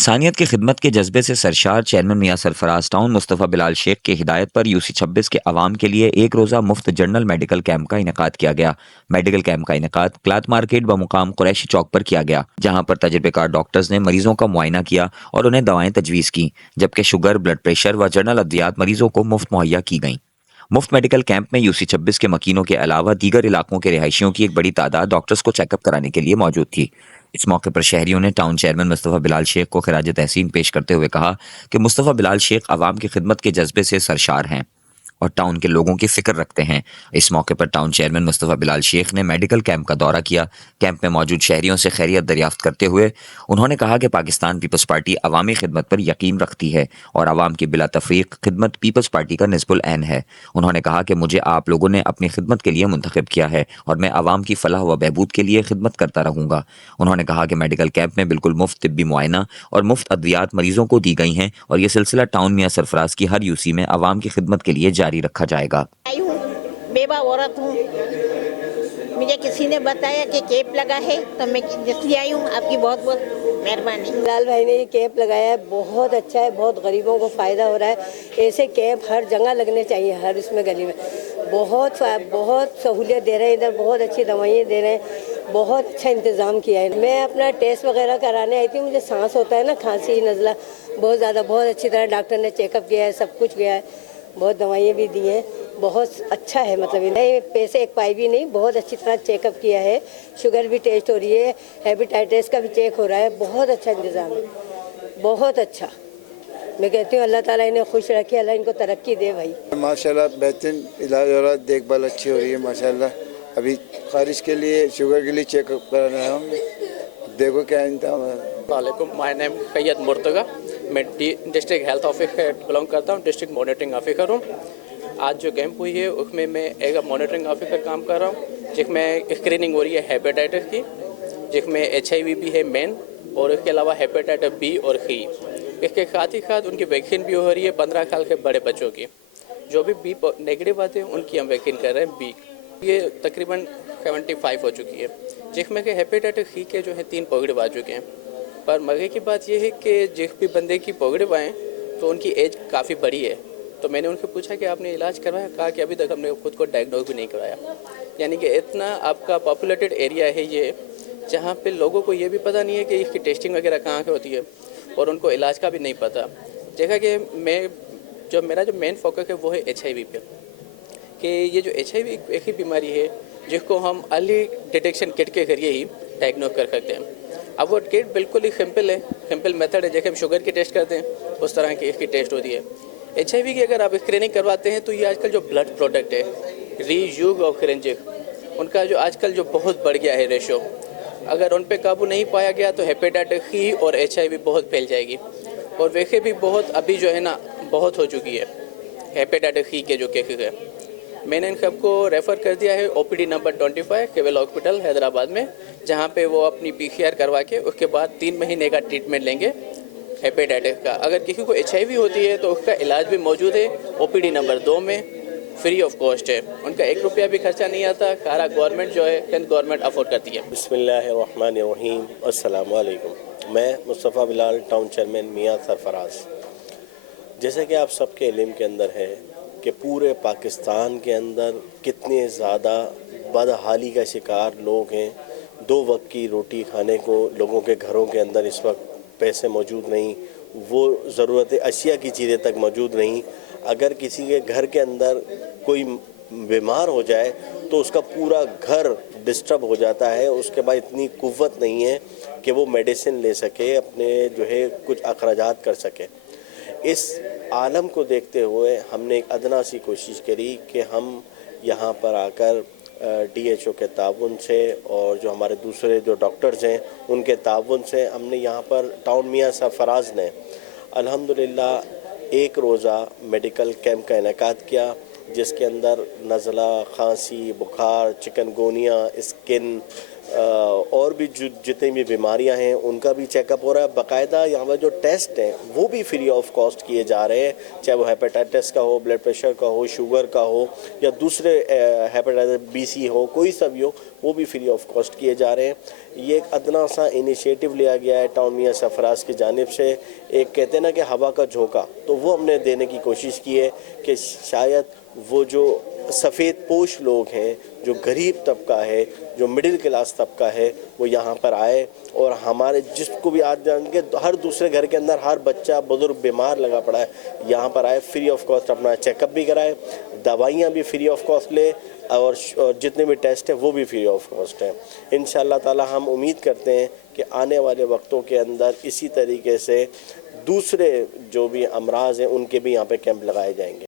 इंसानियत की खिदमत के जज्बे से सरशार चेयरमैन मियां सरफराज टाउन मुस्तफ़ा बिलाल शेख की हिदायत पर यूसी 26 के अवाम के लिए एक रोज़ा मुफ्त जनरल मेडिकल कैंप का इनेकाद किया गया। मेडिकल कैंप का इनेकाद क्लाथ मार्केट बमुकाम कुरैशी चौक पर किया गया, जहां पर तजर्बेकार डॉक्टर्स ने मरीजों का मुआयना किया और उन्हें दवाएं तजवीज़ की, जबकि शुगर, ब्लड प्रेशर व जनरल अद्वियात मरीजों को मुफ्त मुहैया की गईं। मुफ्त मेडिकल कैंप में यूसी 26 के मकीनों के अलावा दीगर इलाकों के रिहायशियों की एक बड़ी तादाद डॉक्टर्स को चेकअप कराने के लिए मौजूद थी। इस मौके पर शहरियों ने टाउन चेयरमैन मुस्तफ़ा बिलाल शेख को खिराज तहसीन पेश करते हुए कहा कि मुस्तफ़ा बिलाल शेख अवाम की खिदमत के जज्बे से सरशार हैं और टाउन के लोगों की फिक्र रखते हैं। इस मौके पर टाउन चेयरमैन मुस्तफ़ा बिलाल शेख ने मेडिकल कैंप का दौरा किया। कैंप में मौजूद शहरियों से खैरियत दरियाफ्त करते हुए उन्होंने कहा कि पाकिस्तान पीपल्स पार्टी अवामी खिदमत पर यकीन रखती है और आवाम की बिला तफरीक खिदमत पीपल्स पार्टी का निस्बुल ऐन है। उन्होंने कहा कि मुझे आप लोगों ने अपनी खिदमत के लिए मुंतखब किया है और मैं आवाम की फलाह व बहबूद के लिए खिदमत करता रहूँगा। उन्होंने कहा कि मेडिकल कैंप में बिल्कुल मुफ्त तिब्बी मुआयना और मुफ्त अद्वियात मरीजों को दी गई हैं और यह सिलसिला टाउन मियां सरफराज की हर यूसी में आवाम की खिदमत के लिए जारी रखा जाएगा। आई हूँ, बेवा औरत हूँ। मुझे किसी ने बताया कि कैंप लगा है तो मैं इसलिए आई हूँ। आपकी बहुत बहुत मेहरबानी। लाल भाई ने ये कैंप लगाया है, बहुत अच्छा है, बहुत गरीबों को फ़ायदा हो रहा है। ऐसे कैंप हर जगह लगने चाहिए, हर इसमें गली में। बहुत सहूलियत दे रहे हैं, इधर बहुत अच्छी दवाइयाँ दे रहे हैं, बहुत अच्छा इंतज़ाम किया है। मैं अपना टेस्ट वगैरह कराने आई थी, मुझे सांस होता है ना, खांसी नज़ला बहुत ज़्यादा, बहुत अच्छी तरह डॉक्टर ने चेकअप किया है, सब कुछ किया है, बहुत दवाइयाँ भी दी हैं, बहुत अच्छा है। मतलब नहीं पैसे एक पाई भी नहीं, बहुत अच्छी तरह चेकअप किया है, शुगर भी टेस्ट हो रही है, हेपेटाइटिस का भी चेक हो रहा है, बहुत अच्छा इंतज़ाम है, बहुत अच्छा। मैं कहती हूँ अल्लाह ताला इन्हें खुश रखे, अल्लाह इनको तरक्की दे भाई। माशाल्लाह बेहतरीन इलाज हो रहा है, देखभाल अच्छी हो रही है माशाल्लाह। अभी खारिज के लिए शुगर के लिए चेकअप कराना है हम, देखो क्या इंतजाम है। वालेकुम, माय नेम सैयद मुर्तज़ा। मैं डिस्ट्रिक्ट हेल्थ ऑफिसर बिलोंग करता हूँ, डिस्ट्रिक्ट मॉनिटरिंग ऑफिसर हूँ। आज जो कैंप हुई है उसमें मैं एक मॉनिटरिंग ऑफिसर काम कर रहा हूँ, जिसमें स्क्रीनिंग हो रही है हेपेटाइटिस की, जिसमें HIV भी है मेन, और इसके अलावा हेपेटाइटिस B और C। इसके साथ ही साथ उनकी वैक्सीन भी हो रही है 15 साल के बड़े बच्चों की। जो भी B नेगेटिव आते हैं उनकी हम वैक्सीन कर रहे हैं B। ये तकरीबन 75 हो चुकी है, जिसमें कि हेपेटाइटिस C के जो है 3 पॉजिटिव आ चुके हैं। पर मजे की बात यह है कि जिस भी बंदे की पॉजिटिव आए तो उनकी एज काफ़ी बड़ी है। तो मैंने उनसे पूछा कि आपने इलाज करवाया, कहा कि अभी तक हमने खुद को डायग्नोज भी नहीं कराया। यानी कि इतना आपका पॉपुलेटेड एरिया है ये, जहाँ पे लोगों को ये भी पता नहीं है कि इसकी टेस्टिंग वगैरह कहाँ से होती है और उनको इलाज का भी नहीं पता। जैसा कि मेरा जो मेन फोकस है वो है HIV पे, कि ये जो HIV एक ऐसी बीमारी है जिसको हम अर्ली डिटेक्शन किट के जरिए ही डायग्नोज कर सकते हैं। अब वो किट बिल्कुल ही सिंपल है, सिंपल मेथड है, जैसे हम शुगर की टेस्ट करते हैं उस तरह की इसकी टेस्ट होती है। HIV की अगर आप स्क्रीनिंग करवाते हैं तो ये आजकल जो ब्लड प्रोडक्ट है, रीयूज ऑफ सिरिंजेस, उनका जो आजकल जो बहुत बढ़ गया है रेशो, अगर उन पे काबू नहीं पाया गया तो हेपेटाइटिस C और HIV बहुत फैल जाएगी। और वैसे भी बहुत अभी जो है ना बहुत हो चुकी है हेपेटाइटिस C के जो केसेस है। मैंने इन सबको रेफ़र कर दिया है OPD number 25 civil hospital Hyderabad में, जहाँ पे वो अपनी PCR करवा के उसके बाद 3 महीने का ट्रीटमेंट लेंगे हेपेटाइटिस का। अगर किसी को HIV होती है तो उसका इलाज भी मौजूद है OPD नंबर 2 में, फ्री ऑफ कॉस्ट है, उनका 1 रुपया भी खर्चा नहीं आता, सारा गवर्नमेंट जो है सेंट्रल गवर्नमेंट अफोर्ड करती है। बिस्मिल्लाहिर्रहमानिर्रहीम, अस्सलाम वालेकुम। मैं मुस्तफ़ा बिलाल टाउन चेयरमैन मियां सरफराज। जैसे कि आप सबके इल्म के अंदर है कि पूरे पाकिस्तान के अंदर कितने ज़्यादा बदहाली का शिकार लोग हैं। 2 वक्त की रोटी खाने को लोगों के घरों के अंदर इस वक्त पैसे मौजूद नहीं, वो ज़रूरत अशिया की चीज़ें तक मौजूद नहीं। अगर किसी के घर के अंदर कोई बीमार हो जाए तो उसका पूरा घर डिस्टर्ब हो जाता है, उसके बाद इतनी कुव्वत नहीं है कि वो मेडिसिन ले सके, अपने जो है कुछ अखराजात कर सके। इस आलम को देखते हुए हमने एक अदना सी कोशिश करी कि हम यहाँ पर आकर DHO के ताउन से और जो हमारे दूसरे जो डॉक्टर्स हैं उनके ताउन से हमने यहाँ पर टाउन मियां सरफराज ने अल्हम्दुलिल्लाह एक रोज़ा मेडिकल कैंप का इनेकाद किया। جس کے اندر نزلہ، کھانسی، بخار، چکن گونیا، اسکن اور بھی جتنی بھی بیماریاں ہیں ان کا بھی چیک اپ ہو رہا ہے. باقاعدہ یہاں پر جو ٹیسٹ ہیں وہ بھی فری آف کاسٹ کیے جا رہے ہیں، چاہے وہ ہیپیٹائٹس کا ہو، بلڈ پریشر کا ہو، شوگر کا ہو، یا دوسرے ہیپیٹائٹس بی سی ہو، کوئی سا بھی ہو، وہ بھی فری آف کاسٹ کیے جا رہے ہیں. یہ ایک ادنا سا انیشیٹو لیا گیا ہے ٹاؤن میاں سرفراز کی جانب سے. ایک کہتے ہیں نا کہ ہوا کا جھونکا، تو وہ ہم نے دینے کی کوشش کی ہے کہ شاید وہ جو سفید پوش لوگ ہیں، جو غریب طبقہ ہے، جو مڈل کلاس طبقہ ہے، وہ یہاں پر آئے اور ہمارے جس کو بھی آج جان کے ہر دوسرے گھر کے اندر ہر بچہ بزرگ بیمار لگا پڑا ہے، یہاں پر آئے، فری آف کاسٹ اپنا چیک اپ بھی کرائے، دوائیاں بھی فری آف کاسٹ لے، اور جتنے بھی ٹیسٹ ہیں وہ بھی فری آف کاسٹ ہیں. انشاءاللہ تعالی ہم امید کرتے ہیں کہ آنے والے وقتوں کے اندر اسی طریقے سے دوسرے جو بھی امراض ہیں ان کے بھی یہاں پہ کیمپ لگائے جائیں گے.